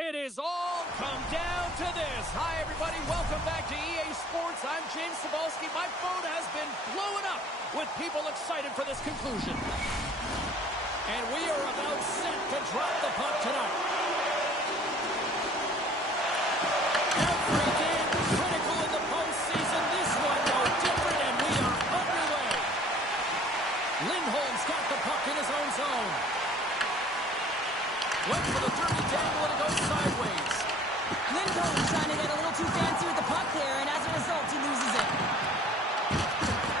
It is all come down to this. Hi, everybody. Welcome back to EA Sports. I'm James Cebulski. My phone has been blowing up with people excited for this conclusion. And we are about set to drop the puck tonight. Every game critical in the postseason. This one no different, and we are underway. Lindholm's got the puck in his own zone. Went for the dirty dangle and it goes sideways. Lindholm trying to get a little too fancy with the puck there, and as a result, he loses it.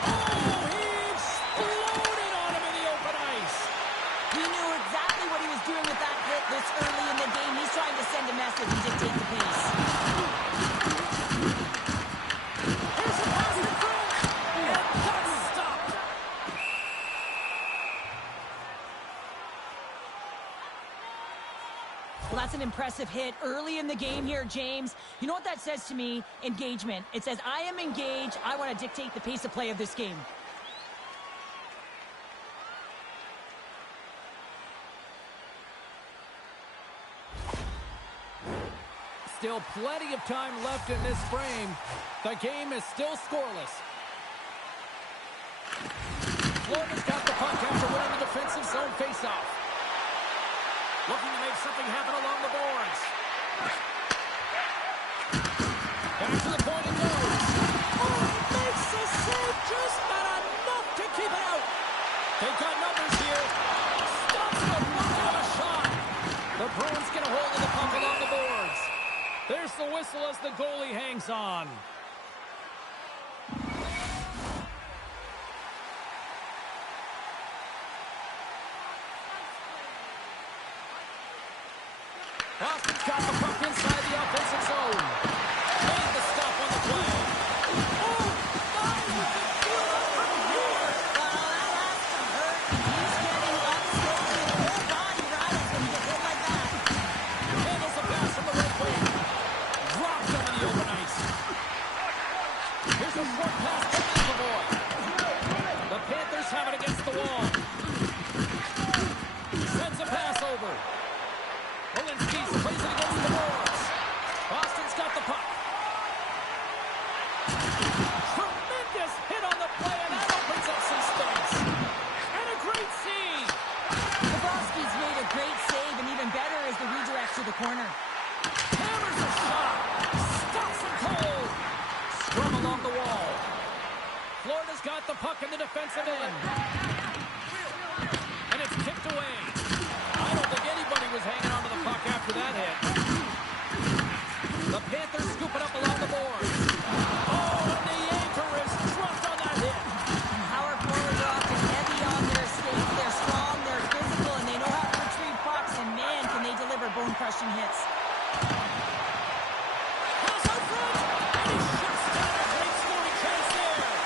Oh, he exploded on him in the open ice. He knew exactly what he was doing with that hit this early in the game. He's trying to send a message and dictate the pace. Here's a pass in front. And that's stopped. Well, that's an impressive hit early in the game here, James. You know what that says to me? Engagement. It says, I am engaged. I want to dictate the pace of play of this game. Still plenty of time left in this frame. The game is still scoreless. Florida's got the puck after winning the defensive zone faceoff. Looking to make something happen along the boards. Back to the point and goes. Oh, makes the save, just not enough to keep it out. They've got numbers here. Stops the puck on a shot. The Bruins get a hold of the puck along the boards. There's the whistle as the goalie hangs on. Boston's got the puck inside the offensive zone. Made the stop on the play. Oh, my, you can feel it from here. Well, that has to hurt. He's getting upset with his whole body rattles when you get hit like that. Handles the pass from the right wing. Dropped him in the open ice. Here's a short pass to Leavoy. The Panthers have it against the wall. Sends a pass over. Olinsky plays it against the boards. Boston's got the puck. Tremendous hit on the play, and that opens up some space. And a great scrum along the wall. Florida's got the puck in the defensive end. And it's kicked away. I don't think anybody was hanging on to the puck after that hit. The Panthers scoop it up along the boards. Oh, and the anchor is dropped on that hit. Power forwards are often heavy on their skates. They're strong, they're physical, and they know how to retrieve pucks. And man, can they deliver bone-crushing hits. Pass out front. And he shuts down a great scoring chance there.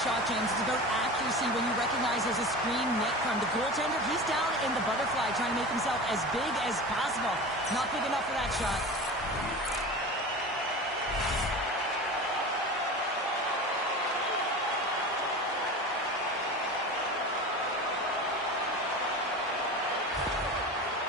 Shot, James. It's about accuracy when you recognize there's a screen nick from the goaltender. He's down in the butterfly trying to make himself as big as possible. Not big enough for that shot.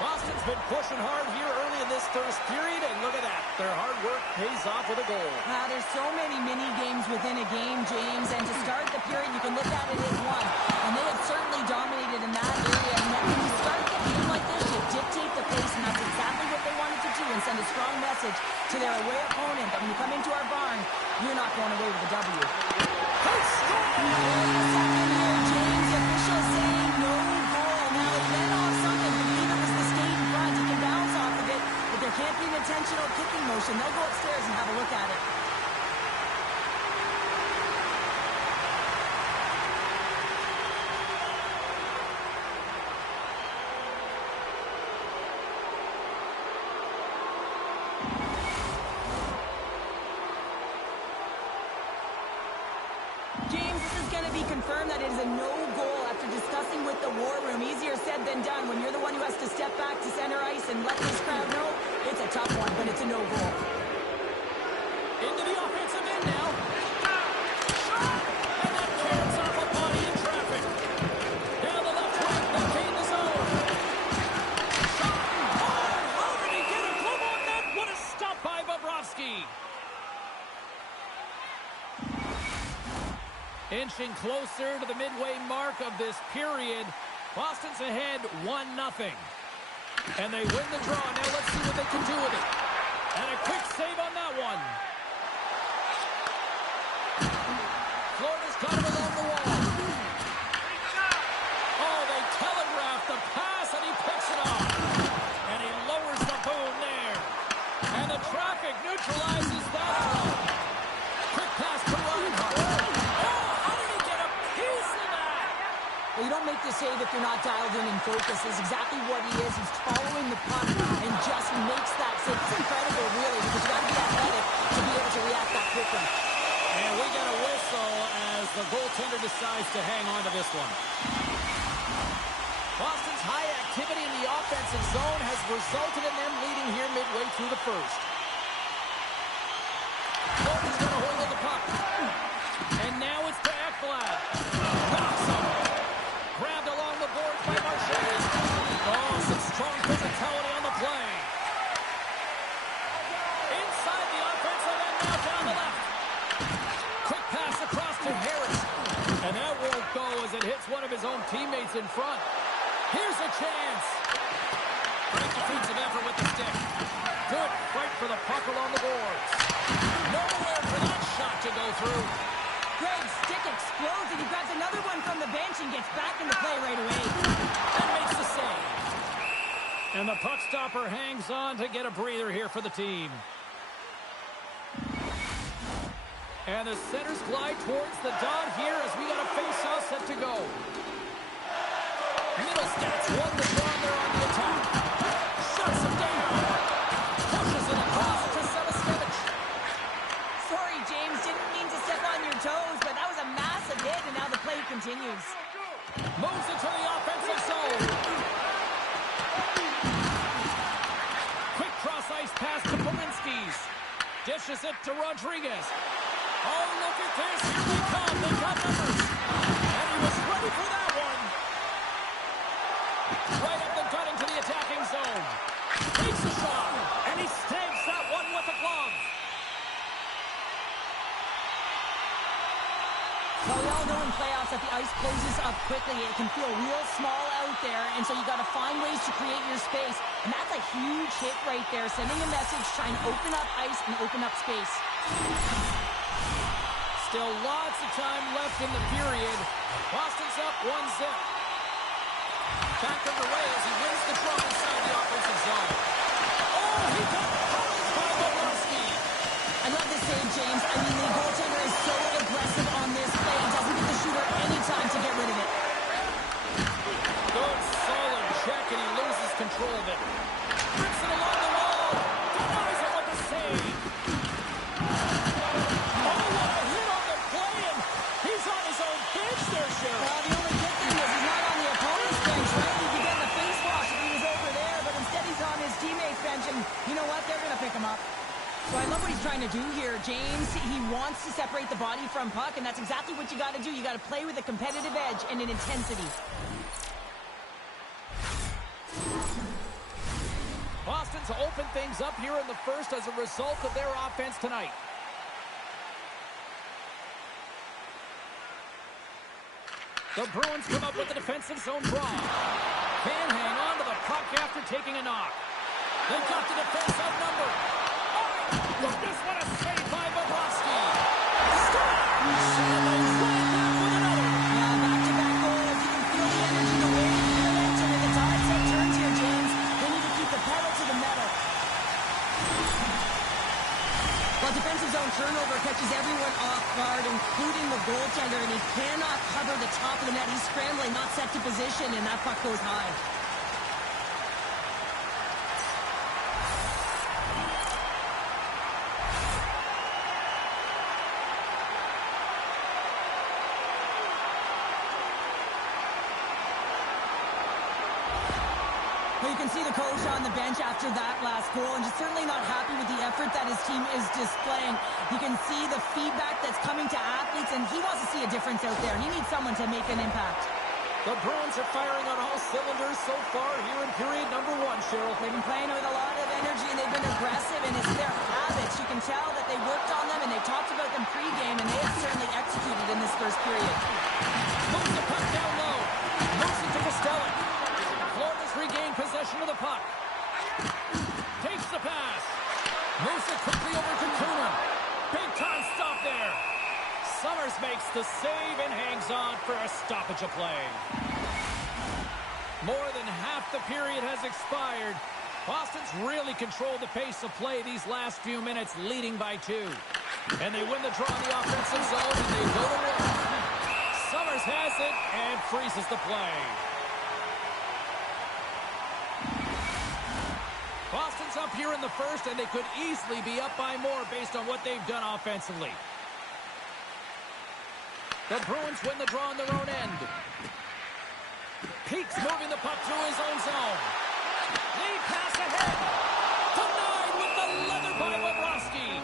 Boston's been pushing hard here early in this first period, and look at that. Their hard work pays off with a goal. Wow, there's so many mini-games within a game, James, and to start the period, you can look at it as one. And they have certainly dominated in that area. And then when you start the game like this, you dictate the pace, and that's exactly what they wanted to do and send a strong message to their away opponent that when you come into our barn, you're not going away with a W. Second here, James. The official saying no goal. Now, it went off something. I believe it was the skate in front. You can bounce off of it, but there can't be an intentional kicking motion. They'll go upstairs and have a look at it. James, this is going to be confirmed that it is a no goal after discussing with the war room. Easier said than done when you're the one who has to step back to center ice and let this crowd know it's a tough one, but it's a no goal. Into the offensive end now. Shot! And that carries off a body in traffic. Down the left wing, they gain the zone. Shot! Oh, how did he get a glove on that? What a stop by Bobrovsky. Inching closer to the midway mark of this period. Boston's ahead 1-0. And they win the draw. Now let's see what they can do with it. And a quick save on that one. Florida's got him along the wall. Oh, they telegraphed the pass, and he picks it off. And he lowers the boom there. And the traffic neutralizes that throw. Quick pass to Reinhart. Well, you don't make the save if you're not dialed in and focused. That's exactly what he is. He's following the puck and just makes that save. It's incredible, really, because you got to be athletic to be able to react that quickly. And we got a whistle as the goaltender decides to hang on to this one. Boston's high activity in the offensive zone has resulted in them leading here midway through the first. Bolton's got a hold of the puck. And now it's to Ekblad. Knocks him. Grabbed along the boards by Marchand. Oh, some strong physicality on the play. Inside the offensive end, now down the left. Quick pass across to Harris. And that won't go as it hits one of his own teammates in front. Here's a chance. Great defensive effort with the stick. Good fight for the puck along the boards. Nowhere for that shot to go through. Greg's stick explodes, and he grabs another one from the bench and gets back into play right away. And makes the save. And the puck stopper hangs on to get a breather here for the team. And the centers glide towards the dot here as we got a face-off set to go. Middlestats won the draw there on the attack. Shuts him down. Pushes it across to Savicevic. Sorry, James, didn't mean to step on your toes, but that was a massive hit, and now the play continues. Moves it to the offensive zone. Quick cross-ice pass to Pominskis. Dishes it to Rodriguez. Oh, look at this. Here they come. They got numbers. And he was ready for that one. Right up the gut into the attacking zone. Takes a shot. And he snags that one with a glove. Well, we all know in playoffs that the ice closes up quickly. It can feel real small out there, and so you got to find ways to create your space. And that's a huge hit right there, sending a message, trying to open up ice and open up space. Still lots of time left in the period. Boston's up 1-0. Back underway as he wins the draw inside the offensive zone. Oh, he got punished by Bobrovsky. I love this save, James. I mean, the goaltender is so aggressive on this play. It doesn't give the shooter any time to get rid of it. Good, solid check, and he loses control of it. Rips it along the wall. Denies it with the save. Oh, what a hit on the play, and he's on his own bench there, Sheriff. Well, the only good thing is he's not on the opponent's bench, right? He'd be getting a face wash if he was over there, but instead he's on his teammate's bench, and you know what? They're going to pick him up. So I love what he's trying to do here, James. He wants to separate the body from puck, and that's exactly what you got to do. You got to play with a competitive edge and an intensity. Boston's opened things up here in the first as a result of their offense tonight. The Bruins come up with a defensive zone draw. Can hang on to the puck after taking a knock. They've got the defense outnumbered. Goodness, what a save by Bobrovsky. Stop! And they slide back with another. Yeah, back-to-back goals. You can feel the energy, the way the momentum, and the tide set turns here, James. They need to keep the pedal to the metal. Well, defensive zone turnover catches everyone off guard, including the goaltender, and he cannot cover the top of the net. He's scrambling, not set to position, and that puck goes high. You can see the coach on the bench after that last goal, and just certainly not happy with the effort that his team is displaying. You can see the feedback that's coming to athletes, and he wants to see a difference out there. He needs someone to make an impact. The Bruins are firing on all cylinders so far here in period number 1, Cheryl. They've been playing with a lot of energy, and they've been aggressive, and it's their habits. You can tell that they worked on them, and they talked about them pregame, and they have certainly executed in this first period. Moves the puck down low. Moves it to Costello. Florida's regained possession of the puck. Takes the pass. Moves it quickly over to Kunin. Big time stop there. Summers makes the save and hangs on for a stoppage of play. More than half the period has expired. Boston's really controlled the pace of play these last few minutes, leading by 2. And they win the draw in the offensive zone, and they go to work. Summers has it and freezes the play. Boston's up here in the first, and they could easily be up by more based on what they've done offensively. The Bruins win the draw on their own end. Peaks moving the puck through his own zone. Lead pass ahead. Denied with the leather by Bobrovsky.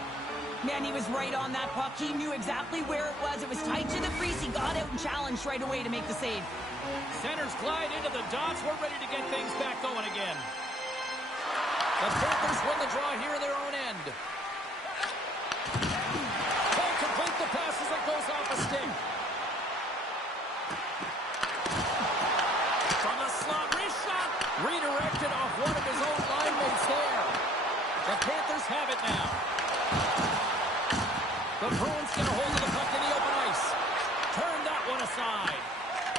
Man, he was right on that puck. He knew exactly where it was. It was tight to the crease. He got out and challenged right away to make the save. Centers glide into the dots. We're ready to get things back going again. The Panthers win the draw here in their own end. Can't complete the pass as it goes off a stick. From the slot, wrist shot. Redirected off one of his own line mates there. The Panthers have it now. The Bruins get a hold of the puck in the open ice. Turn that one aside.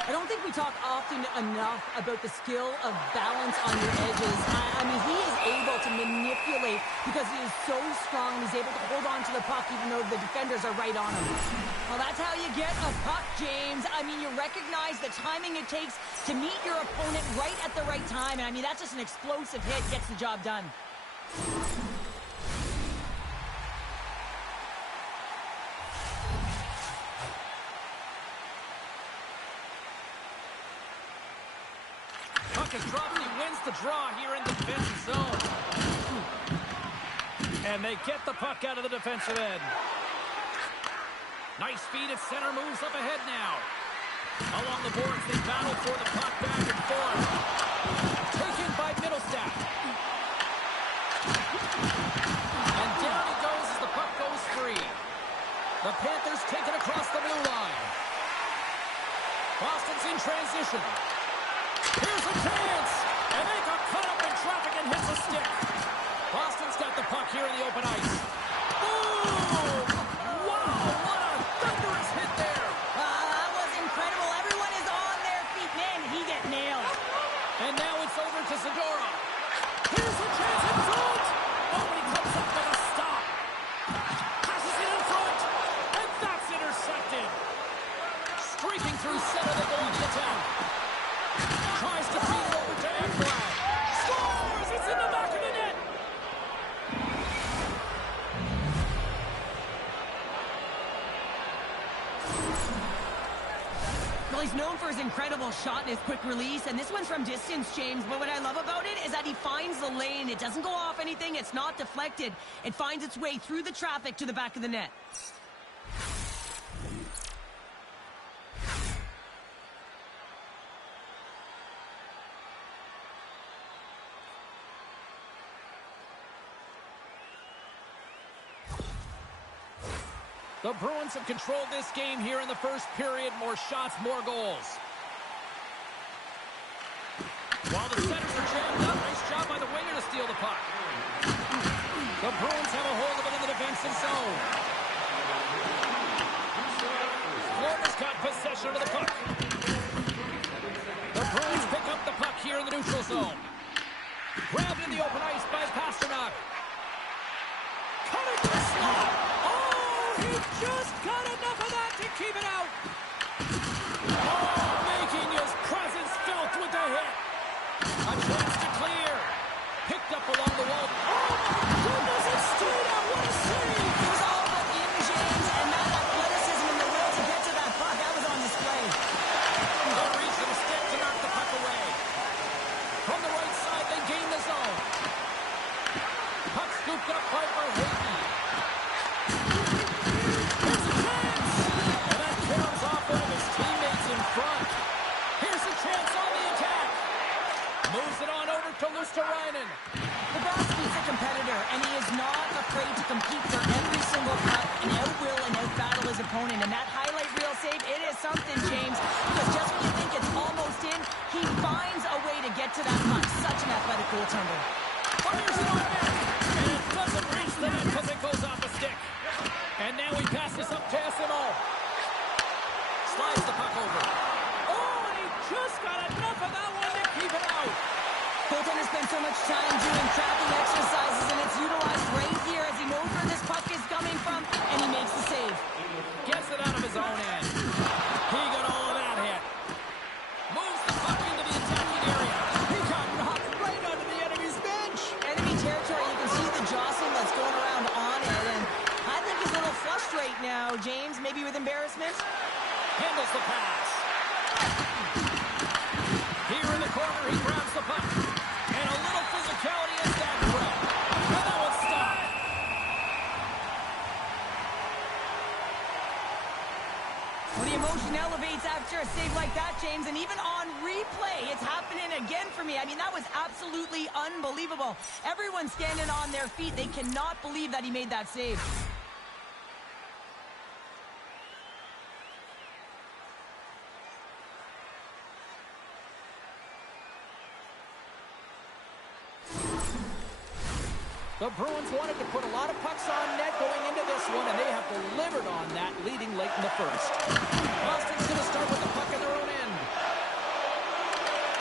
I don't think we talk often enough about the skill of balance on your edges. I mean, he is able to manipulate because he is so strong. He's able to hold on to the puck even though the defenders are right on him. Well, that's how you get a puck, James. I mean, you recognize the timing it takes to meet your opponent right at the right time. And I mean, that's just an explosive hit, gets the job done. Puck is dropped. He wins the draw here in the defensive zone. And they get the puck out of the defensive end. Nice feed at center. Moves up ahead now. Along the boards, they battle for the puck back and forth. Taken by Middlestat. And down he goes as the puck goes free. The Panthers take it across the blue line. Boston's in transition. Here's a chance. And they got cut up in traffic and hits a stick. Boston's got the puck here in the open ice. Boom! Wow, what a thunderous hit there. That was incredible. Everyone is on their feet. Man, did he get nailed. And now it's over to Zadora. Here's a chance in front. Oh, he comes up with a stop. Passes it in front. And that's intercepted. Streaking through center, they go on the attack. Tries to feed it over to Ekblad. Scores! It's in the back of the net. Well, he's known for his incredible shot and his quick release, and this one's from distance, James. But what I love about it is that he finds the lane. It doesn't go off anything. It's not deflected. It finds its way through the traffic to the back of the net. The Bruins have controlled this game here in the first period. More shots, more goals. While the centers are jammed up, nice job by the winger to steal the puck. The Bruins have a hold of it in the defensive zone. Florida's got possession of the puck. The Bruins pick up the puck here in the neutral zone. Grabbed in the open ice by Pasternak. Cut it to the slot. He just got enough of that to keep it out. Oh, making his presence felt with the hit. A chance to clear. Picked up along the wall. Oh, my goodness, it's stayed out. What a save. It was all about in, James, and that athleticism and the will to get to that puck. That was on display. The reach of the stick to knock the puck away. From the right side, they gain the zone. Puck scooped up by Verhaeghe. Moves it on over to Luosterainen. The boss beats a competitor, and he is not afraid to compete for every single puck and out-will and out-battle his opponent. And that highlight reel save, it is something, James, because just when you think it's almost in, he finds a way to get to that puck. Such an athletic goaltender. Fires it on net, and it doesn't reach the net because it goes off the stick. And now he passes up to SMO. Slides the puck over. Oh, and he just got enough of that one to keep it out. Goaltender spends so much time doing tracking exercises, and it's utilized right here as he knows where this puck is coming from, and he makes the save. Gets it out of his own end. He got all of that hit. Moves the puck into the attacking area. He got knocked right under the enemy's bench. Enemy territory, you can see the jostling that's going around on it, and I think he's a little flushed right now, James, maybe with embarrassment. Handles the pass. Here in the corner, he grabs the puck. And a little physicality is that threat. And that one's stopped. Well, the emotion elevates after a save like that, James, and even on replay, it's happening again for me. I mean, that was absolutely unbelievable. Everyone's standing on their feet. They cannot believe that he made that save. The Bruins wanted to put a lot of pucks on net going into this one, and they have delivered on that, leading late in the first. Boston's going to start with the puck in their own end.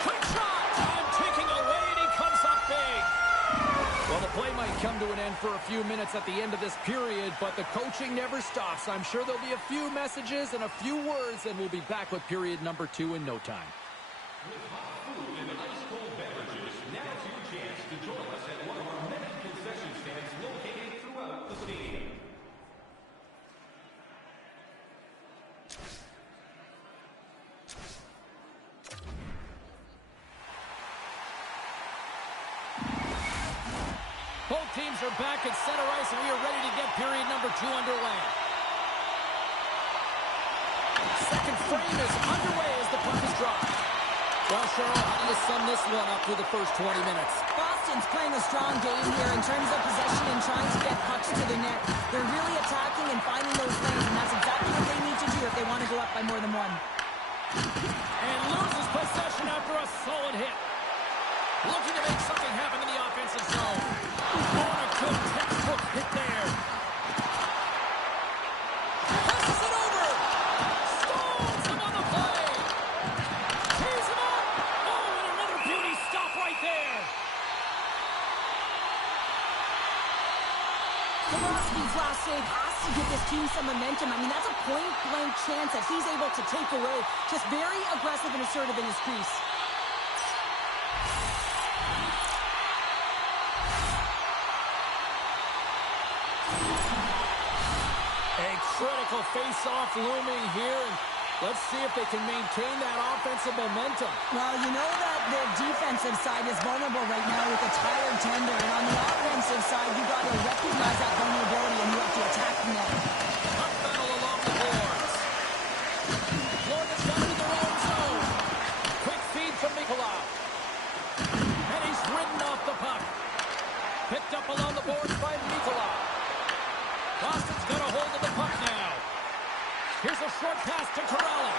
Quick shot! Time ticking away, and he comes up big. Well, the play might come to an end for a few minutes at the end of this period, but the coaching never stops. I'm sure there'll be a few messages and a few words, and we'll be back with period number 2 in no time. With hot food and ice cold beverages, now's your chance to join us at one of our many concession stands located throughout the stadium. Both teams are back at center ice, and we are ready to get period number 2 underway. Second frame is underway as the puck is dropped. Well, Cheryl, how do you sum this one up through the first 20 minutes? Boston's playing a strong game here in terms of possession and trying to get pucks to the net. They're really attacking and finding those lanes, and that's exactly what they need to do if they want to go up by more than one. And loses possession after a solid hit. Looking to make something happen in the offensive zone. Oh, and a good textbook hit there. Passes it over. Stalls him on the play. Tees him up. Oh, and another beauty stop right there. Kowalski's last save has to give this team some momentum. I mean, that's a point-blank chance that he's able to take away. Just very aggressive and assertive in his crease. A critical face-off looming here. And let's see if they can maintain that offensive momentum. Well, you know that their defensive side is vulnerable right now with a tired tender. And on the offensive side, you got to recognize that vulnerability and you have to attack from there. Puck battle along the boards. Florida's got it in their own zone. Quick feed from Nikolai. And he's ridden off the puck. Picked up along the boards by Nikolai. Boston's got a hold of the puck now. Here's a short pass to Corrali.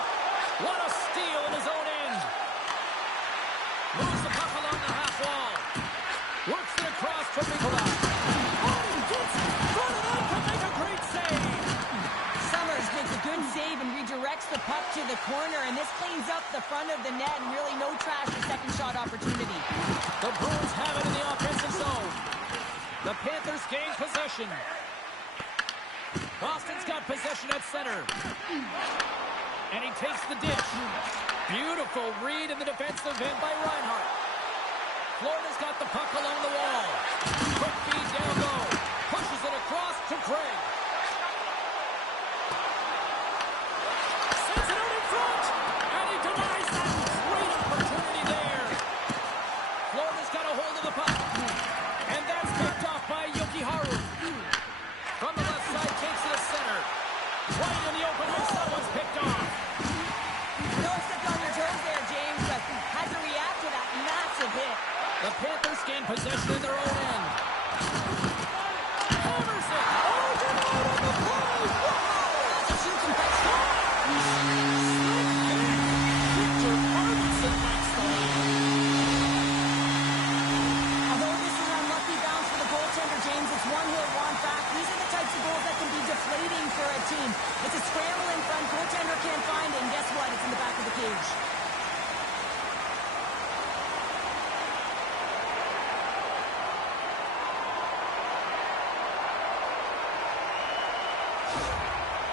What a steal in his own end. Moves the puck along the half wall. Works it across to Nikolai. Oh, he gets it. Front it up to make a great save. Summers makes a good save and redirects the puck to the corner, and this cleans up the front of the net and really no trash for second shot opportunity. The Bruins have it in the offensive zone. The Panthers gain possession. Boston's got possession at center. And he takes the dish. Beautiful read in the defensive end by Reinhart. Florida's got the puck along the wall. Quick feed down low. Pushes it across to Craig. Sends it out in front. And he denies that. Great opportunity there. Florida's got a hold of the puck. And that's picked off by Yokiharu. From the left side, takes it to center. Right in the open ice, that one's picked off. I know I stepped on your toes there, James, but had to react to that massive hit. The Panthers gain possession in their own end. Hammers it. Oh, denied on the play. Wow! That's a shoot from Petro. Victor Arvidsson makes the lead. Although this is an unlucky bounce for the goaltender, James, it's one hit, one back. These are the types of goals that can be deflating for a team. It's a scramble in front, goaltender can't find it, and guess what? It's in the back of the cage.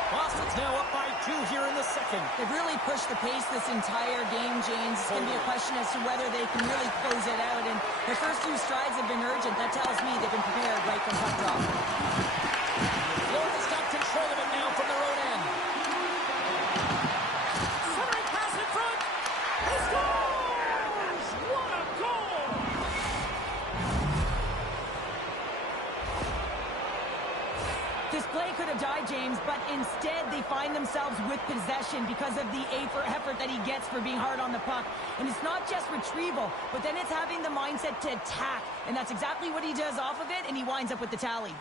Boston's now up by 2 here in the second. They've really pushed the pace this entire game, James. It's going to be a question as to whether they can really close it out. And their first 2 strides have been urgent. That tells me they've been prepared right from puck drop. Florida's got control of it now from their own end. Centering pass in front. He scores! What a goal! This play could have died, James, but instead they find themselves with possession because of the effort that he gets for being hard on the puck. And it's not just retrieval, but then it's having the mindset to attack. And that's exactly what he does off of it, and he winds up with the tally.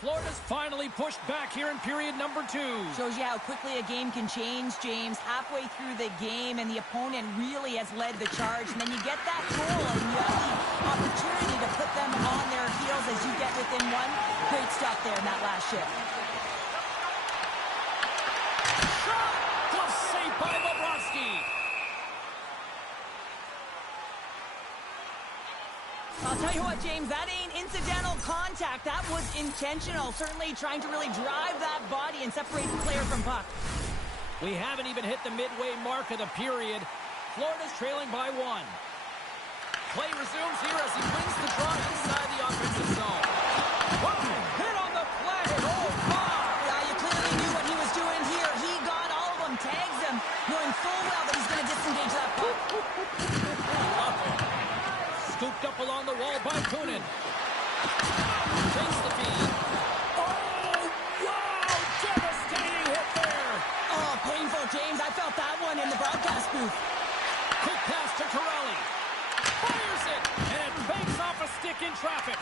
Florida's finally pushed back here in period number 2. Shows you how quickly a game can change, James. Halfway through the game, and the opponent really has led the charge. And then you get that goal, and you have the opportunity to put them on their heels as you get within one. Great stuff there in that last shift. Shot! Glove saved by Bobrovsky. I'll tell you what, James, that ain't incidental contact. That was intentional. Certainly trying to really drive that body and separate the player from puck. We haven't even hit the midway mark of the period. Florida's trailing by 1. Play resumes here as he wins the draw inside the offensive zone. Whoa! Hit on the play! Oh, my! Yeah, you clearly knew what he was doing here. He got all of them, tags them, knowing full well that he's going to disengage that puck. Scooped up along the wall by Kunin. Takes the feed. Oh, wow! Devastating hit there! Oh, painful, James. I felt that one in the broadcast booth. Quick pass to Corrali. Fires it, and it banks off a stick in traffic.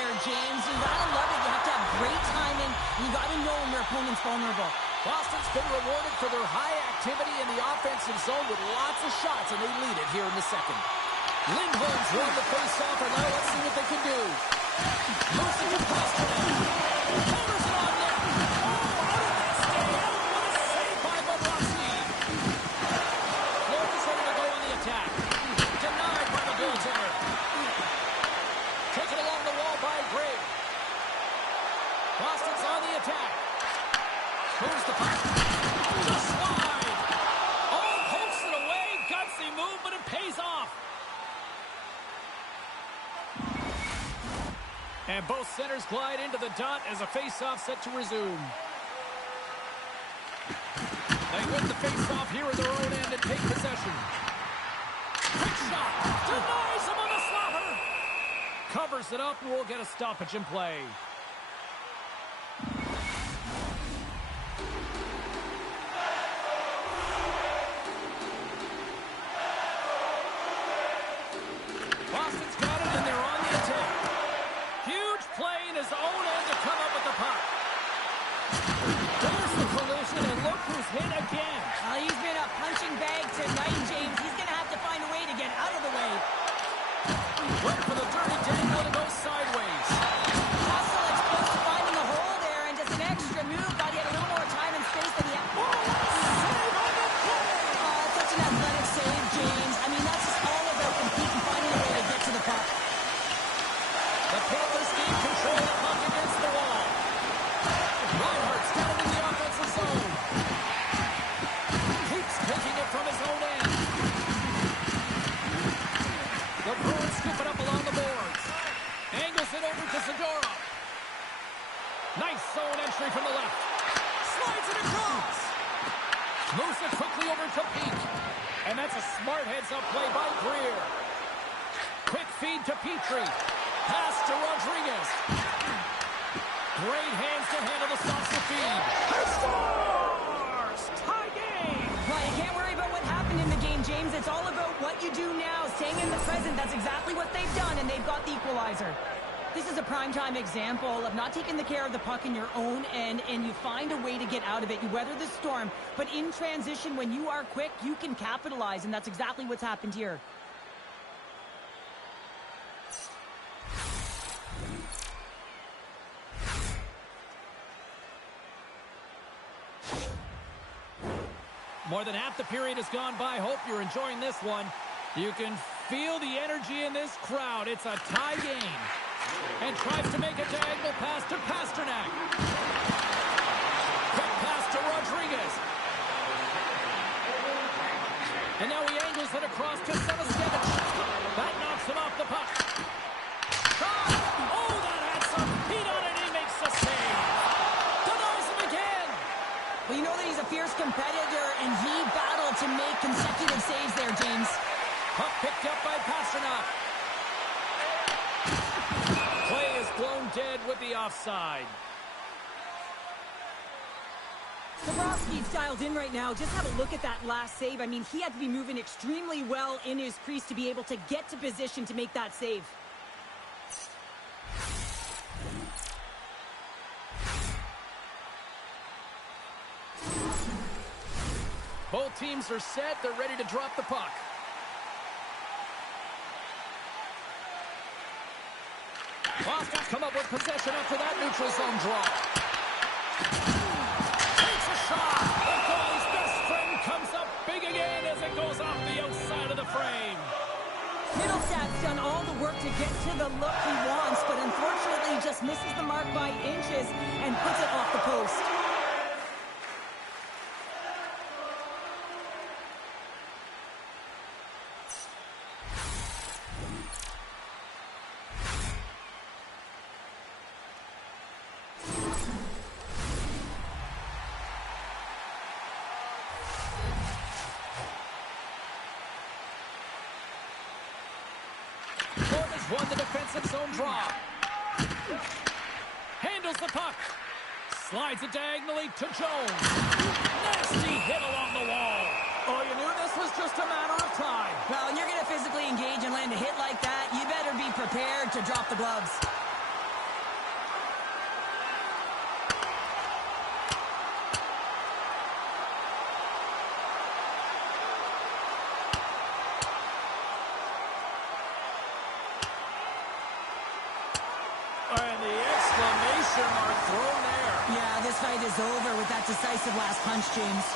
there, James. You gotta love it. You have to have great timing. You gotta know when your opponent's vulnerable. Boston's been rewarded for their high activity in the offensive zone with lots of shots, and they lead it here in the second. Lindholm's won the face-off, and now let's see what they can do. Moves it to Pasternak. Hammers it on net. Oh, how did that stay out? What a save by Bobrovsky. Florida's ready to go on the attack. Denied by the goaltender. Taken along the wall by Grigg. Boston's on the attack. Moves the puck. Just wide. Oh, pokes it away. Gutsy move, but it pays off. And both centers glide into the dot as a face-off set to resume. They win the face-off here at their own end and take possession. Quick shot. Denies him on the slapper. Covers it up and we'll get a stoppage in play. Boston's got it and they're on the attack. Huge play in his own end to come up with the puck. There's the collision and look who's hit again. He's been a punching bag tonight, James. He's going to have to find a way to get out of the way. Right for the dirty dangle and it goes sideways. Hustle exposed to finding a hole there, and just an extra move. Thought he had a little more time and space than he had. Oh, what a save on the play! Such an athletic save, James. I mean, that's just all about competing, finding a way to get to the puck. The Panthers gain control of the puck against the wall. Reinhart's down in the offensive zone. Keeps taking it from his own end. The Bruins scoop it up along the boards. Angles it over to Zadorov. Nice zone entry from the left. Slides it across. Moves it quickly over to Peak. And that's a smart heads-up play by Greer. Quick feed to Petrie. Pass to Rodriguez. Great hands to handle the saucer feed. He scores! Tie game! Well, you can't worry about what happened in the game, James. It's all about what you do now, staying in the present. That's exactly what they've done, and they've got the equalizer. This is a primetime example of not taking the care of the puck in your own end, and you find a way to get out of it. You weather the storm, but in transition, when you are quick, you can capitalize, and that's exactly what's happened here. More than half the period has gone by. Hope you're enjoying this one. You can feel the energy in this crowd. It's a tie game. And tries to make a diagonal pass to Pasternak. Quick pass to Rodriguez. And now he angles it across to Sevaskevich. That knocks him off the puck. Shot! Oh, that had some heat on it. He makes the save. Denies him again. Well, you know that he's a fierce competitor, and he battled to make consecutive saves there, James. Puck picked up by Pasternak. Play is blown dead with the offside. Bobrovsky's dialed in right now. Just have a look at that last save. I mean, he had to be moving extremely well in his crease to be able to get to position to make that save. Both teams are set. They're ready to drop the puck. Boston's come up with possession after that neutral zone draw. Takes a shot. The goalie's best friend comes up big again as it goes off the outside of the frame. Middlestad's done all the work to get to the look he wants, but unfortunately just misses the mark by inches and puts it off the post. Won the defensive zone draw. Handles the puck. Slides it diagonally to Jones. Nasty hit along the wall. Oh, you knew this was just a matter of time. Well, when you're going to physically engage and land a hit like that, you better be prepared to drop the gloves. exclamation mark thrown there. Yeah, this fight is over with that decisive last punch, James.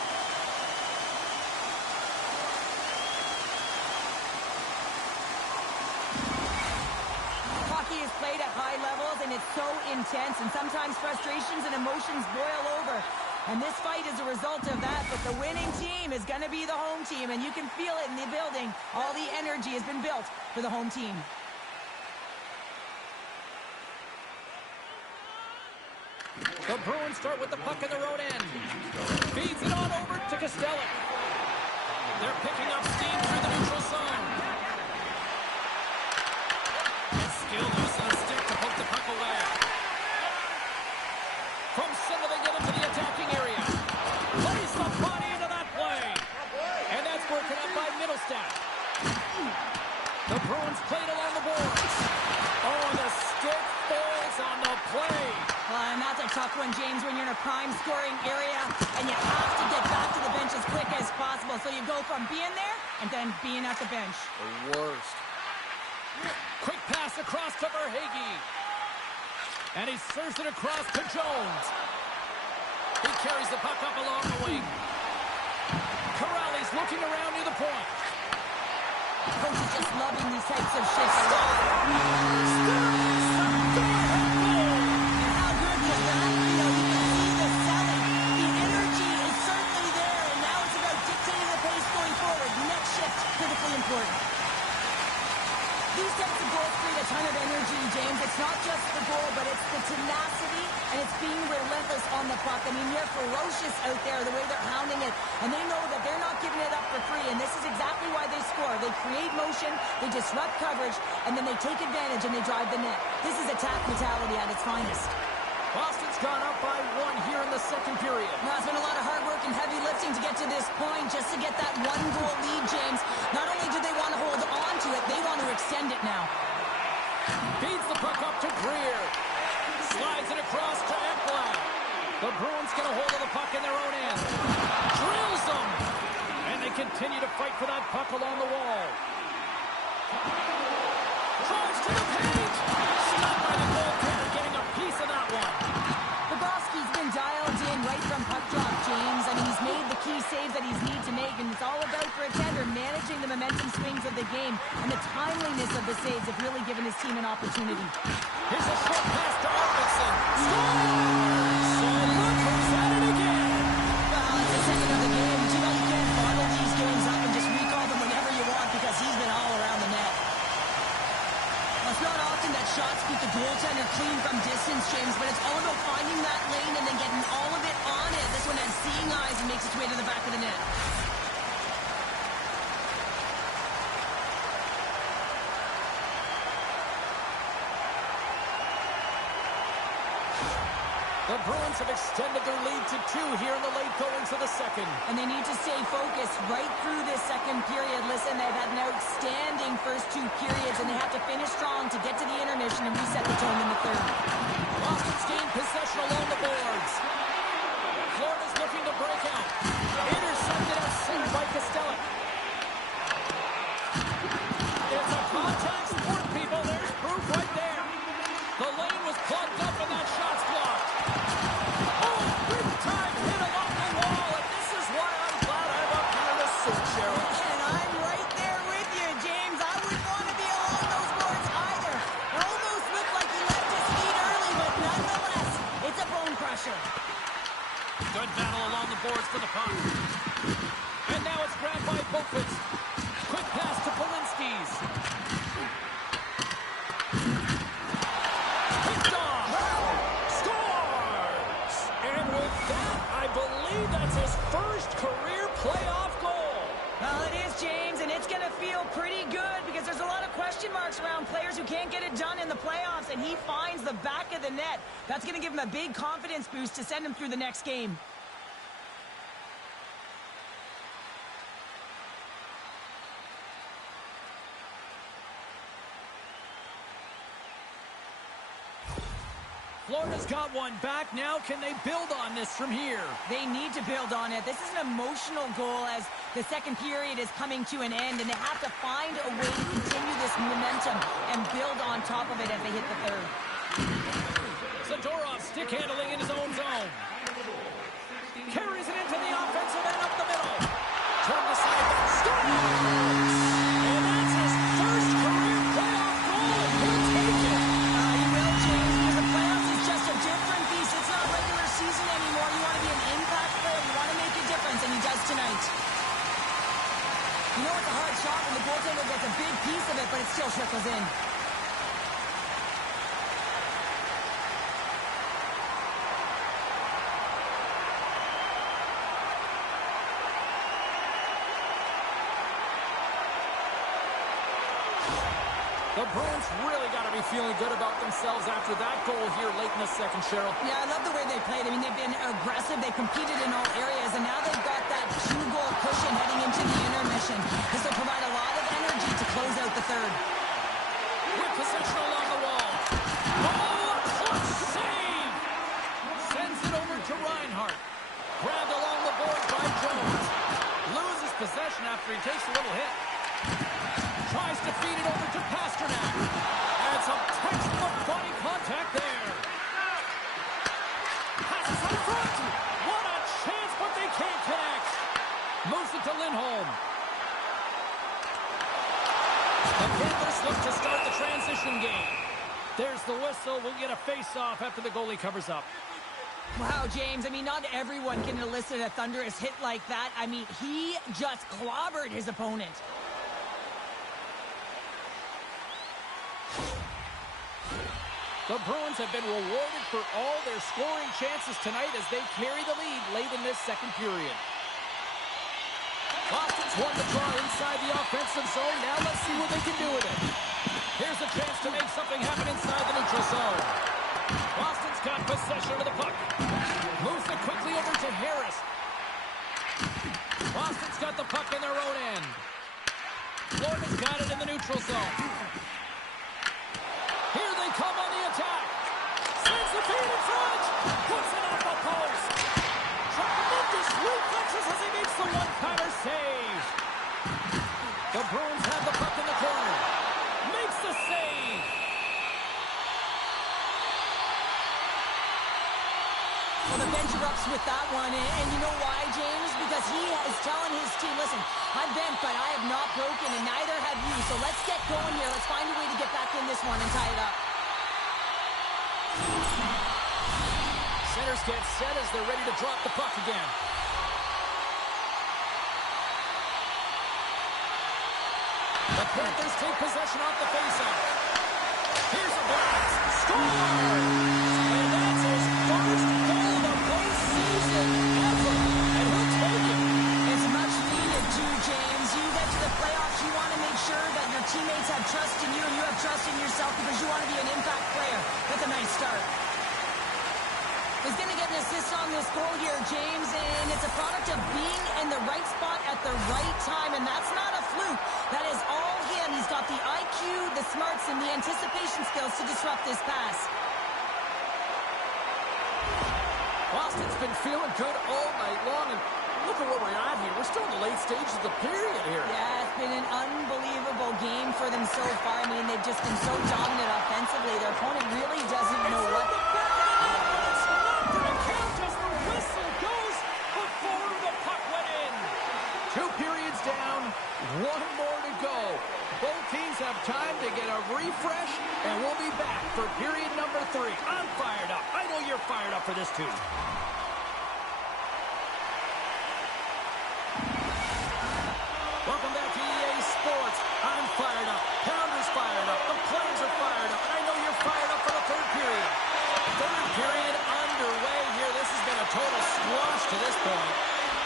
Hockey is played at high levels, and it's so intense, and sometimes frustrations and emotions boil over. And this fight is a result of that, but the winning team is going to be the home team, and you can feel it in the building. All the energy has been built for the home team. The Bruins start with the puck in their own end. Feeds it on over to Costello. They're picking up steam through the neutral zone. And still using the stick to poke the puck away. From center, they get into the attacking area. Plays the body into that play. And that's broken up by Middlestat. The Bruins played along the boards. Oh, the stick falls on the play. And that's a tough one, James, when you're in a prime scoring area and you have to get back to the bench as quick as possible. So you go from being there and then being at the bench. The worst. Quick pass across to Verhaeghe. And he serves it across to Jones. He carries the puck up along the wing. Corrali's looking around near the point. Coach is just loving these types of shifts. Critically important. These types of goals create a ton of energy, James. It's not just the goal, but it's the tenacity, and it's being relentless on the puck. I mean, they're ferocious out there, the way they're hounding it, and they know that they're not giving it up for free, and this is exactly why they score. They create motion, they disrupt coverage, and then they take advantage and they drive the net. This is attack mentality at its finest. Boston's gone up by 1 here in the second period. Now, it's been a lot of hard work and heavy lifting to get to this point, just to get that one-goal lead, James. Not only do they want to hold on to it, they want to extend it now. Feeds the puck up to Greer. Slides it across to Ekblad. The Bruins get a hold of the puck in their own end. Drills them. And they continue to fight for that puck along the wall. Drives to the paint. Stopped by the goaltender, getting a piece of that one. Bobrovsky's been dialed in right from puck drop, James, and he's made the key saves that he's need to make, and it's all about, for a tender, managing the momentum swings of the game, and the timeliness of the saves have really given his team an opportunity. Here's a short pass to Arvidsson. Scores! Silver comes at it again. Well, it's the second of the game. You know you can't bottle these games up and just recall them whenever you want, because he's been all around the net. It's not often that shots keep the goaltender clean from distance, James, but it's all about finding that lane and then getting all of it on it. This one has seeing eyes and makes its way to the back of the net. The Bruins have extended their lead to 2 here in the late goings of the second. And they need to stay focused right through this second period. Listen, they've had an outstanding first 2 periods, and they have to finish strong to get to the intermission and reset the tone in the third. Boston's gained possession along the boards. Florida's looking to break out. Intercepted at center by Costello. It's a contact sport, people. There's proof right there. The lane was plugged up and that shot's blocked. Oh, big time hit along the wall, and this is why I'm glad I'm up here in the suit, Cheryl. And I'm right there with you, James. I wouldn't want to be along those boards either. It almost looked like he left his feet early, but nonetheless, it's a bone crusher. Good battle along the boards for the puck. And now it's grabbed by Boquist. Quick pass to Polinski's. Picked off. Scores! And with that, I believe that's his first career playoff goal. Well, it is, James, and it's going to feel pretty good because there's a lot of question marks around players who can't get it done in the playoffs, and he finds the back of the net. That's going to give him a big confidence boost to send him through the next game. Florida's got one back. Now can they build on this from here? They need to build on it. This is an emotional goal as the second period is coming to an end, and they have to find a way to continue this momentum and build on top of it as they hit the third. So handling in his own zone. Carries it into the offensive end up the middle. Turn the side. Scores! And that's his first career playoff goal, and he'll take it. You will, James, because the playoffs is just a different beast. It's not regular season anymore. You want to be an impact player. You want to make a difference, and he does tonight. You know it's a hard shot when the goaltender gets a big piece of it, but it still trickles in. The Bruins really got to be feeling good about themselves after that goal here late in the second, Cheryl. Yeah, I love the way they played. I mean, they've been aggressive. They competed in all areas, and now they've got that 2-goal cushion heading into the intermission. This will provide a lot of energy to close out the third. With possession along the wall. Oh, clutch save! Sends it over to Reinhart. Grabbed along the boards by Jones. Loses possession after he takes a little hit. Tries to feed it over to Pasternak. And some textbook body contact there. Passes out front. What a chance, but they can't connect. Moves it to Lindholm. The Panthers look to start the transition game. There's the whistle. We'll get a face-off after the goalie covers up. Wow, James, I mean, not everyone can elicit a thunderous hit like that. I mean, he just clobbered his opponent. The Bruins have been rewarded for all their scoring chances tonight as they carry the lead late in this second period. Boston's won the draw inside the offensive zone. Now let's see what they can do with it. Here's a chance to make something happen inside the neutral zone. Boston's got possession of the puck. Moves it quickly over to Harris. Boston's got the puck in their own end. Florida's got it in the neutral zone. Here they come on the attack. Sends the feed in front. Puts it off the post. Tremendous reflexes as he makes the one-timer save. The Bruins have the puck in the corner. Makes the save. Well, the bench erupts with that one, and you know why, James? Because he is telling his team, listen, I'm bent, but I have not broken, and neither have you. So let's get going here. Let's find a way to get back in this one and tie it up. Centers get set as they're ready to drop the puck again. The Panthers take possession off the faceoff. Here's a blast. Scores! And that's his first goal of the postseason ever. And he'll take it. It's much needed too, James. You get to the playoffs, you want to make sure that your teammates have trust in you and you have trust in yourself because you want to be an impact player. That's a nice start. He's going to get an assist on this goal here, James, and it's a product of being in the right spot at the right time, and that's not a fluke. That is all him. He's got the IQ, the smarts, and the anticipation skills to disrupt this pass. Boston's been feeling good all night long, and look at what we're at here. We're still in the late stages of the period here. Yeah, it's been an unbelievable game for them so far. I mean, they've just been so dominant offensively. Their opponent really doesn't know what... One more to go. Both teams have time to get a refresh, and we'll be back for period number 3. I'm fired up. I know you're fired up for this too. Welcome back to EA Sports. I'm fired up. Pounders fired up. The players are fired up. And I know you're fired up for the third period. Third period underway here. This has been a total squash to this point.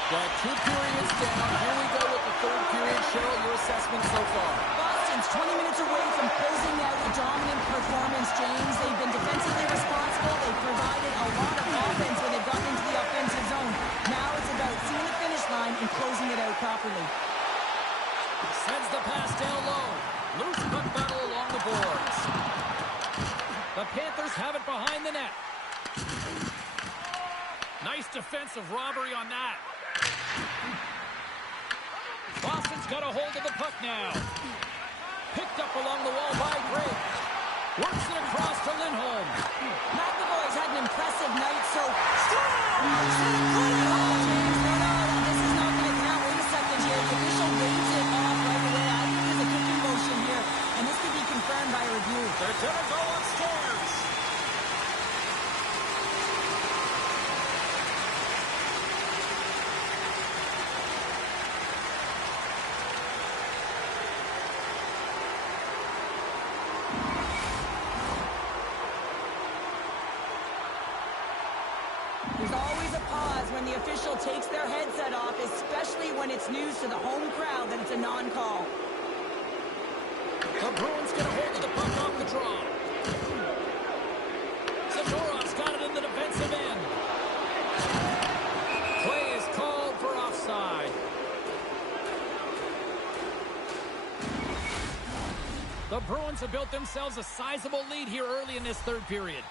But 2 periods down. Here we go with the third period. Cheryl, your assessment so far? Boston's 20 minutes away from closing out a dominant performance, James. They've been defensively responsible. They've provided a lot of offense when they've gotten into the offensive zone. Now it's about seeing the finish line and closing it out properly. Sends the pass down low. Loose puck battle along the boards. The Panthers have it behind the net. Nice defensive robbery on that. Boston's got a hold of the puck now. Picked up along the wall by Gray. Works it across to Lindholm. McAvoy's had an impressive night. There's always a pause when the official takes their headset off, especially when it's news to the home crowd that it's a non-call. The Bruins get a hold of the puck off the draw. Zadorov's got it in the defensive end. Play is called for offside. The Bruins have built themselves a sizable lead here early in this third period.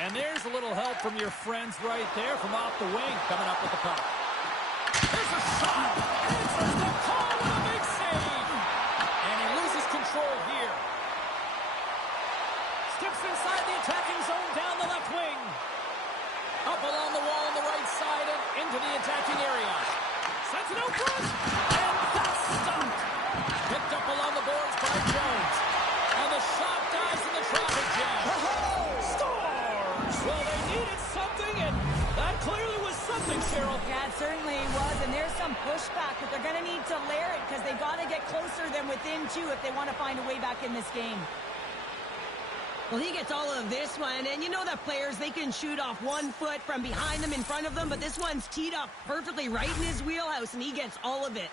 And there's a little help from your friends right there from off the wing coming up with the puck. There's a shot! Answers the call with a big save! And he loses control here. Skips inside the attacking zone down the left wing. Up along the wall on the right side and into the attacking area. Sends it out front! And that's stopped! Picked up along the boards by Jones. And the shot dies in the traffic jam. Scores! Well, they needed something, and that clearly was something, Cheryl. Yeah, it certainly was, and there's some pushback, but they're going to need to layer it because they've got to get closer than within two if they want to find a way back in this game. Well, he gets all of this one, and you know that players, they can shoot off 1 foot from behind them, in front of them, but this one's teed up perfectly right in his wheelhouse, and he gets all of it.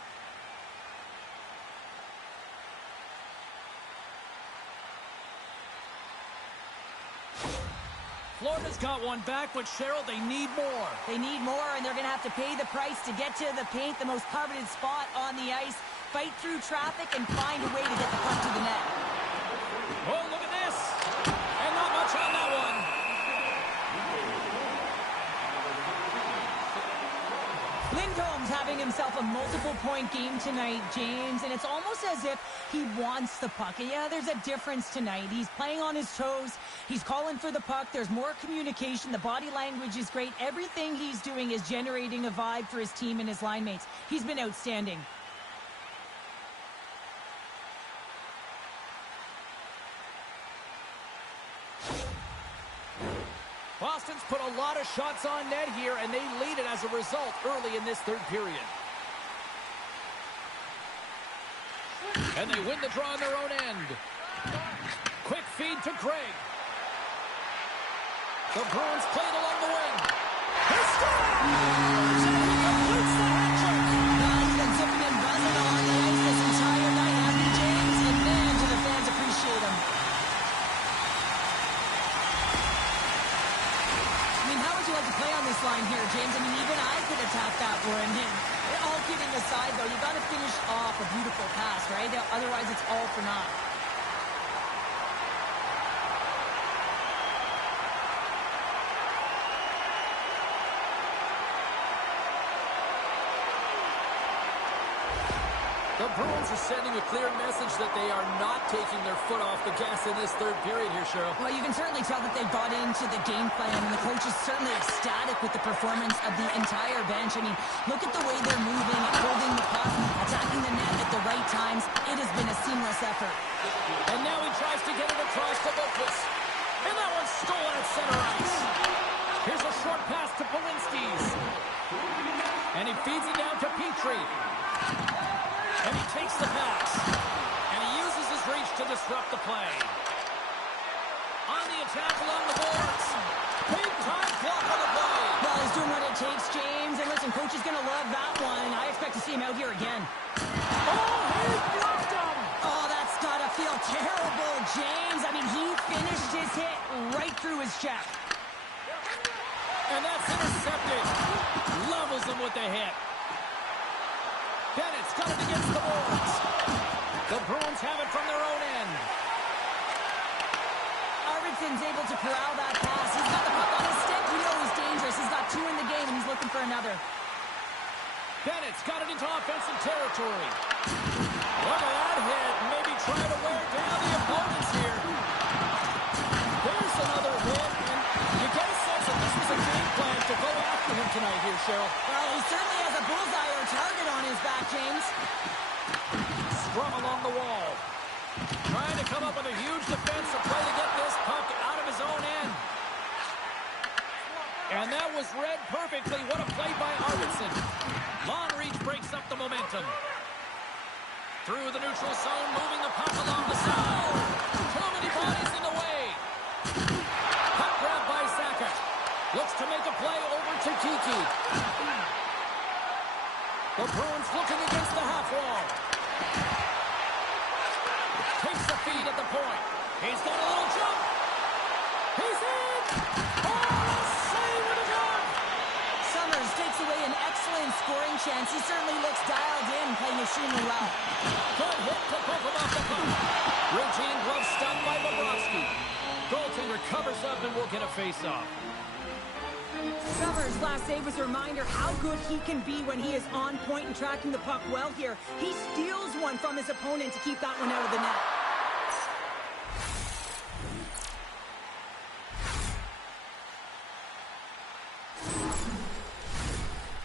Florida's got one back, but Cheryl, they need more. They need more, and they're going to have to pay the price to get to the paint, the most coveted spot on the ice, fight through traffic, and find a way to get the puck to the net. Oh, look at this. And not much on that one. Lindholm's having himself a multiple-point game tonight, James, and it's almost as if he wants the puck. And yeah, there's a difference tonight. He's playing on his toes. He's calling for the puck. There's more communication. The body language is great. Everything he's doing is generating a vibe for his team and his line mates. He's been outstanding. Boston's put a lot of shots on net here, and they lead it as a result early in this third period. And they win the draw on their own end. Quick feed to Craig. The Bruins play it along the wing. He scores! And he completes the hat trick. He's been zipping and buzzing on the ice this entire night, hasn't he, James? And man, do the fans appreciate him. Like to play on this line here, James. I mean, even I could attack that one. All kidding aside, though, you got to finish off a beautiful pass, right? Otherwise, it's all for naught. The Bruins are sending a clear message that they are not taking their foot off the gas in this third period here, Cheryl. Well, you can certainly tell that they bought into the game plan, and the coach is certainly ecstatic with the performance of the entire bench. I mean, look at the way they're moving, holding the puck, attacking the net at the right times. It has been a seamless effort. And now he tries to get it across to Boquist. And that one's stolen at center ice. Here's a short pass to Polinski's. And he feeds it down to Petrie. And he takes the pass. And he uses his reach to disrupt the play. On the attack along the boards. Big time block on the play. Well, he's doing what it takes, James. And listen, coach is going to love that one. I expect to see him out here again. Oh, he blocked him. Oh, that's got to feel terrible, James. I mean, he finished his hit right through his check. And that's intercepted. Levels him with the hit. Bennett's got it against the boards. The Bruins have it from their own end. Arvidsson's able to corral that pass. He's got the puck on his stick. We know he's dangerous. He's got 2 in the game, and he's looking for another. Bennett's got it into offensive territory. Look at that hit. Maybe try to wear down the opponents here. There's another hit, and you get a sense that this was a game plan to go after him tonight here, Cheryl. Well, he certainly has a bullseye or target on his back, James. Scrum along the wall. Trying to come up with a huge defensive play to get this puck out of his own end. And that was read perfectly. What a play by Arvidsson. Long reach breaks up the momentum. Through the neutral zone, moving the puck along the side. Too many bodies in the way. get a face-off. Trevor's last save was a reminder how good he can be when he is on point and tracking the puck well here. He steals one from his opponent to keep that one out of the net.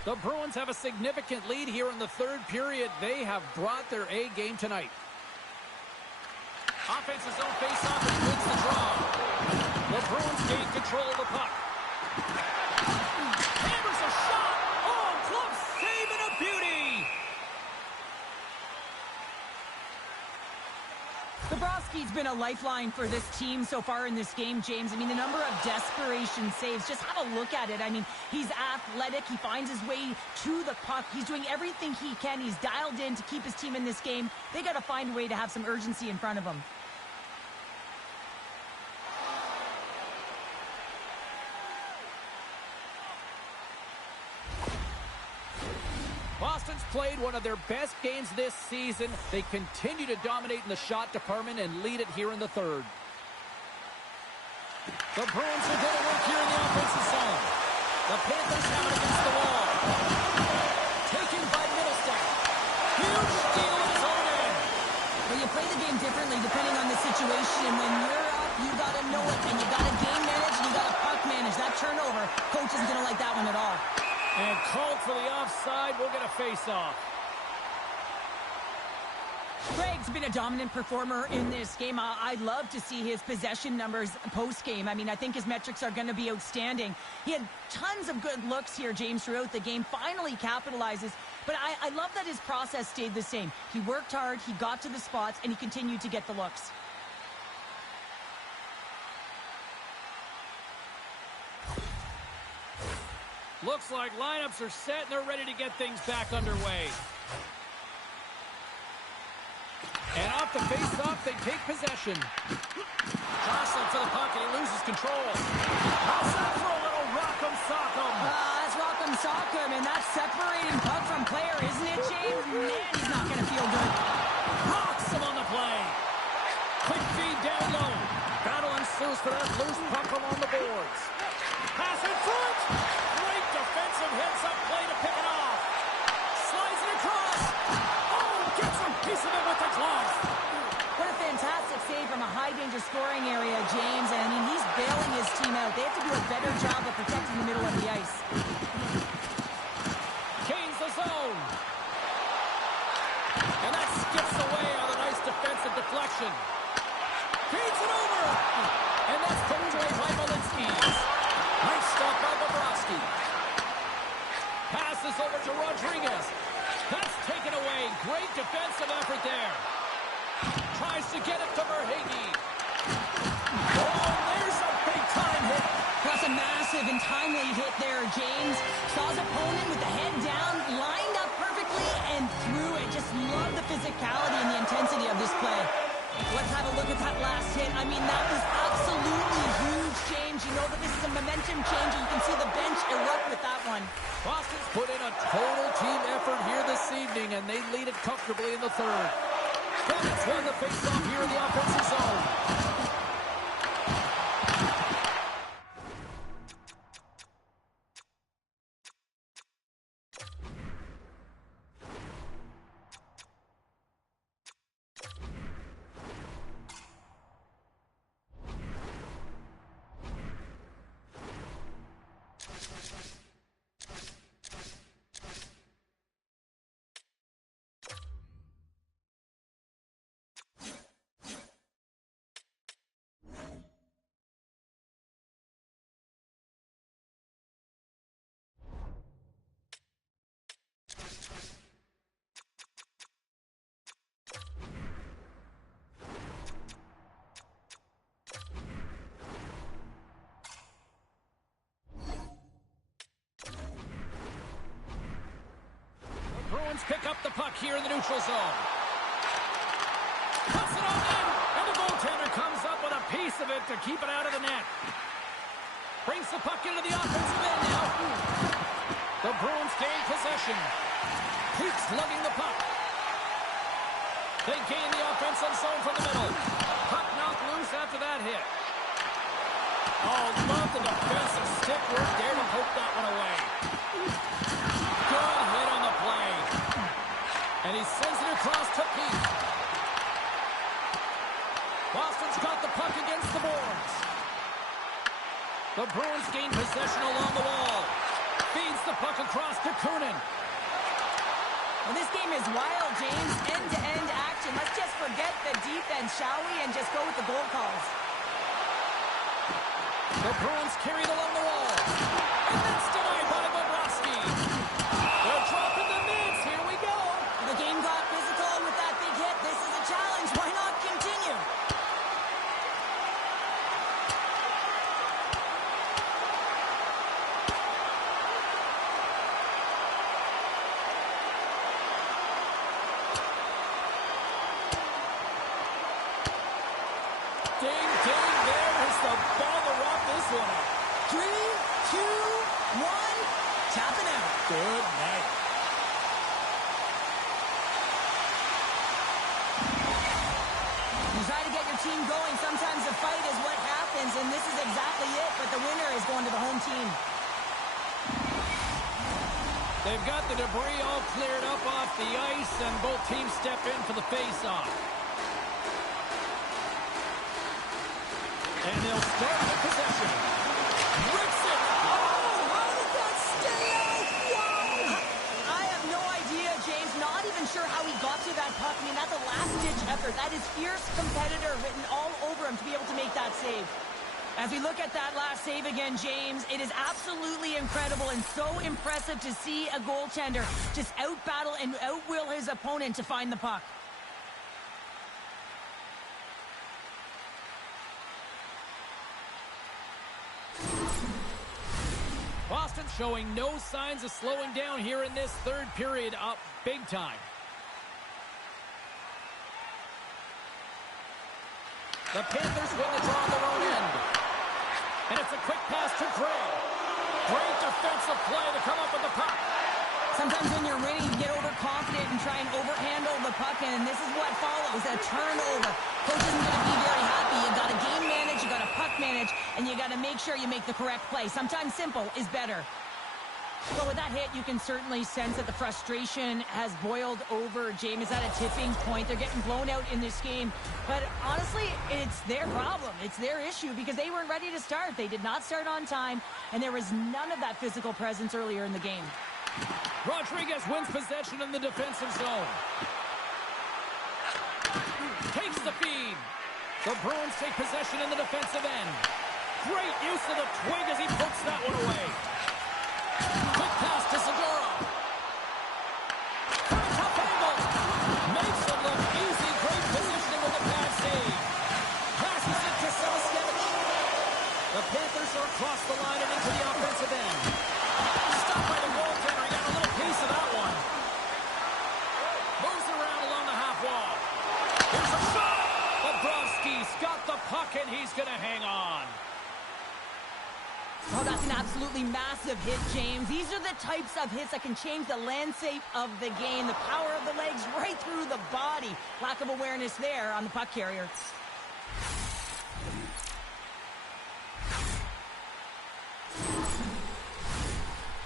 The Bruins have a significant lead here in the third period. They have brought their A game tonight. Offensive zone face-off and wins the draw. The Bruins gain control of the puck. Hammers a shot. Oh, close save and a beauty. Bobrovsky's been a lifeline for this team so far in this game, James. I mean, the number of desperation saves, just have a look at it. I mean, he's athletic. He finds his way to the puck. He's doing everything he can. He's dialed in to keep his team in this game. They got to find a way to have some urgency in front of him. Boston's played one of their best games this season. They continue to dominate in the shot department and lead it here in the third. The Bruins are going to work here in the offensive zone. The Panthers have it against the wall. Taken by Middlestat. Huge steal in his own end. Well, you play the game differently depending on the situation. When you're up, you got to know it, and you got to game manage, and you got to puck manage. That turnover, coach isn't going to like that one at all. And called for the offside. We'll get a face-off. Craig's been a dominant performer in this game. I'd love to see his possession numbers post-game. I mean, I think his metrics are going to be outstanding. He had tons of good looks here, James, throughout the game. Finally capitalizes. But I love that his process stayed the same. He worked hard, he got to the spots, and he continued to get the looks. Looks like lineups are set and they're ready to get things back underway. And off the face-off, they take possession. Jostling for the puck and he loses control. How's that for a little rock'em sock'em? That's rock'em sock'em, and that's separating puck from player, isn't it, James? Man, he's not going to feel good. Rocks him on the play. Quick feed down low. Battle ensues for that loose puck along the boards. Pass in front. Great defensive heads-up play to pick it off. Slides it across. Oh, gets a piece of it with the glove. What a fantastic save from a high-danger scoring area, James. And, I mean, he's bailing his team out. They have to do a better job of protecting the middle of the ice. Gains the zone. And that skips away on a nice defensive deflection. Feeds it over. And that's put away by Malinsky. Nice stop by Bobrovsky. Passes over to Rodriguez. That's taken away. Great defensive effort there. Tries to get it to Verhaeghe. Oh, there's a big-time hit. That's a massive and timely hit there, James. Saw his opponent with the head down, lined up perfectly, and threw it. Just love the physicality and the intensity of this play. Let's have a look at that last hit. I mean, that was absolutely huge, James. You know that this is a momentum changer. You can see the bench erupt with that one. Boston's put in a total team effort here this evening, and they lead it comfortably in the third. That's won the face-off here in the offensive zone. Pick up the puck here in the neutral zone. Puts it on in, and the goaltender comes up with a piece of it to keep it out of the net. Brings the puck into the offensive end now. The Bruins gain possession. Keeps lugging the puck. They gain the offensive zone from the middle. Puck knocked loose after that hit. Oh, love the defensive stick work there to poke that one away. Good hit on the play. And he sends it across to Pete. Boston's got the puck against the boards. The Bruins gain possession along the wall. Feeds the puck across to Kunin. Well, this game is wild, James. End-to-end action. Let's just forget the defense, shall we, and just go with the goal calls. The Bruins carried along the wall. And that's denied by Bobrovsky. They're dropping the mids. Here we go. The game got physical with that big hit. This is a challenge. Why not continue? Ding, ding, there is the ball to wrap this one up. 3, 2, 1, tapping out. Good night. You try to get your team going. Sometimes a fight is what happens, and this is exactly it, but the winner is going to the home team. They've got the debris all cleared up off the ice, and both teams step in for the face-off. And they'll start with possession. Rips it. Oh, how did that stay out? Wow! I have no idea, James. Not even sure how he got to that puck. I mean, that's a last-ditch effort. That is fierce competitor written all over him to be able to make that save. As we look at that last save again, James, it is absolutely incredible and so impressive to see a goaltender just out-battle and out-will his opponent to find the puck. Boston showing no signs of slowing down here in this third period, up big time. The Panthers win the draw on their own end. And it's a quick pass to Gray. Great defensive play to come up with the puck. Sometimes when you're winning, you get overconfident and try and overhandle the puck, and this is what follows, a turnover. Coach isn't going to be very happy. You got to game manage, you got to puck manage, and you got to make sure you make the correct play. Sometimes simple is better. Well, with that hit, you can certainly sense that the frustration has boiled over. James is at a tipping point. They're getting blown out in this game. But honestly, it's their problem. It's their issue because they weren't ready to start. They did not start on time, and there was none of that physical presence earlier in the game. Rodriguez wins possession in the defensive zone. Takes the feed. The Bruins take possession in the defensive end. Great use of the twig as he pokes that one away. Quick pass to Segura. From a tough angle. Makes it look easy. Great positioning with a bad save. Passes it to Saskevich. The Panthers are across the line and into the offensive end. Stopped by the goaltender. He got a little piece of that one. Moves around along the half wall. Here's a shot. Bobrovsky's got the puck and he's going to hang on. Oh, that's an absolutely massive hit, James. These are the types of hits that can change the landscape of the game. The power of the legs right through the body. Lack of awareness there on the puck carrier.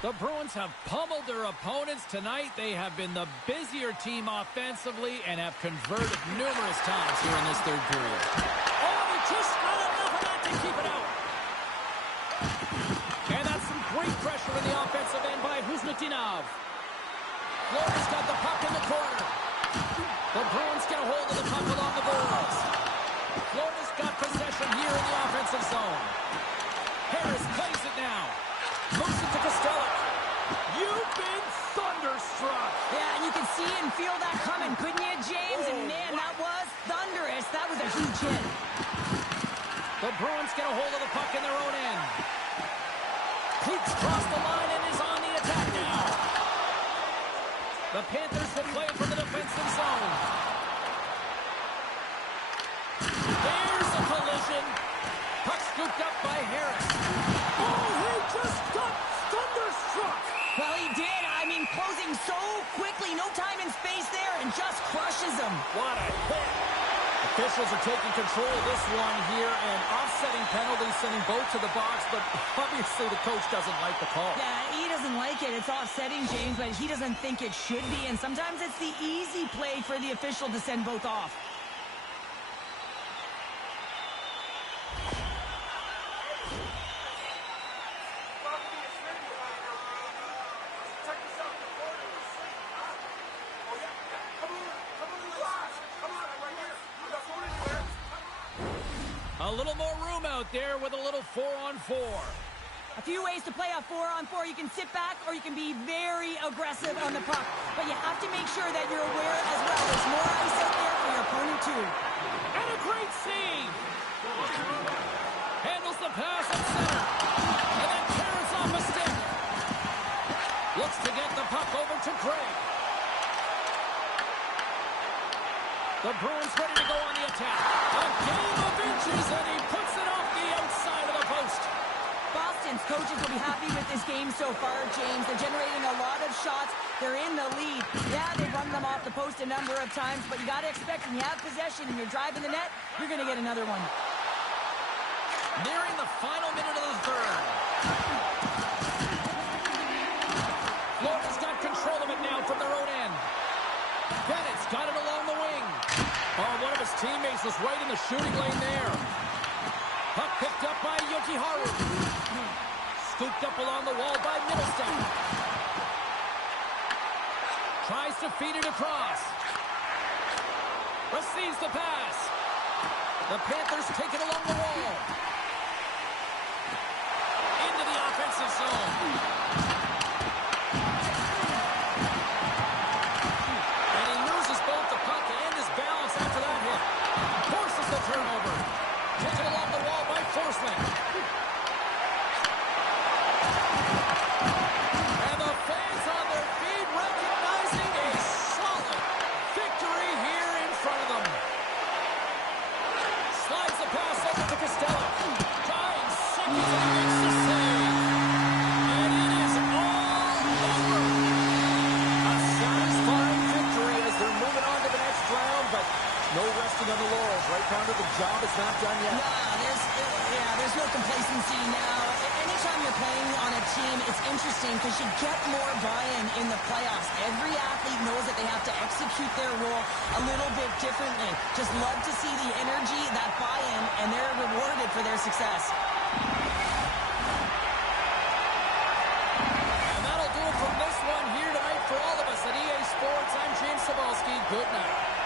The Bruins have pummeled their opponents tonight. They have been the busier team offensively and have converted numerous times here in this third period. Oh, they just not enough of that to keep it out. And that's some great pressure in the offensive end by Husnutinov. Florida's got the puck in the corner. The Bruins get a hold of the puck along the boards. Florida's got possession here in the offensive zone. Harris plays it now. Moves it to Costello. You've been thunderstruck. Yeah, and you can see and feel that coming, couldn't you, James? Oh, and man, that was thunderous. That was a huge hit. The Bruins get a hold of the puck in their own end. Peaks across the line and is on the attack now. The Panthers will play it from the defensive zone. There's a collision. Puck scooped up by Harris. Oh, he just got thunderstruck. Well, he did. I mean, closing so quickly. No time and space there, and just crushes him. What a hit. Officials are taking control of this one here, and offside. setting penalties, sending both to the box, but obviously the coach doesn't like the call. Yeah, he doesn't like it. It's offsetting, James, but he doesn't think it should be, and sometimes it's the easy play for the official to send both off. A little more room out there with a little 4-on-4. A few ways to play a 4-on-4. You can sit back or you can be very aggressive on the puck. But you have to make sure that you're aware as well. There's more ice out there for your opponent too. And a great save! Handles the pass at center. And then carries off a stick. Looks to get the puck over to Craig. The Bruins ready to go on the attack. A game of inches, and he puts it off the outside of the post. Boston's coaches will be happy with this game so far, James. They're generating a lot of shots. They're in the lead. Yeah, they've run them off the post a number of times, but you got to expect when you have possession and you're driving the net, you're going to get another one. Nearing the final minute of the third. Florida's got control of it now from their own end. Bennett's got it along the wing. Oh, one of his teammates was right in the shooting lane there. Puck picked up by Yokiharu. Scooped up along the wall by Middlestat. Tries to feed it across. Receives the pass. The Panthers take it along the wall. Into the offensive zone. Turnover. Taken along the wall by Forsman. And the fans on their feet recognizing a solid victory here in front of them. Slides the pass over to Costello. Dying seconds and he makes the save. And it is all over. A satisfying victory as they're moving on to the next round, but no resting on the laurels, right, Pounder? The job is not done yet. There's no complacency now. Anytime you're playing on a team, it's interesting because you get more buy-in in the playoffs. Every athlete knows that they have to execute their role a little bit differently. Just love to see the energy, that buy-in, and they're rewarded for their success. And that'll do it from this one here tonight for all of us at EA Sports. I'm James Cebulski. Good night.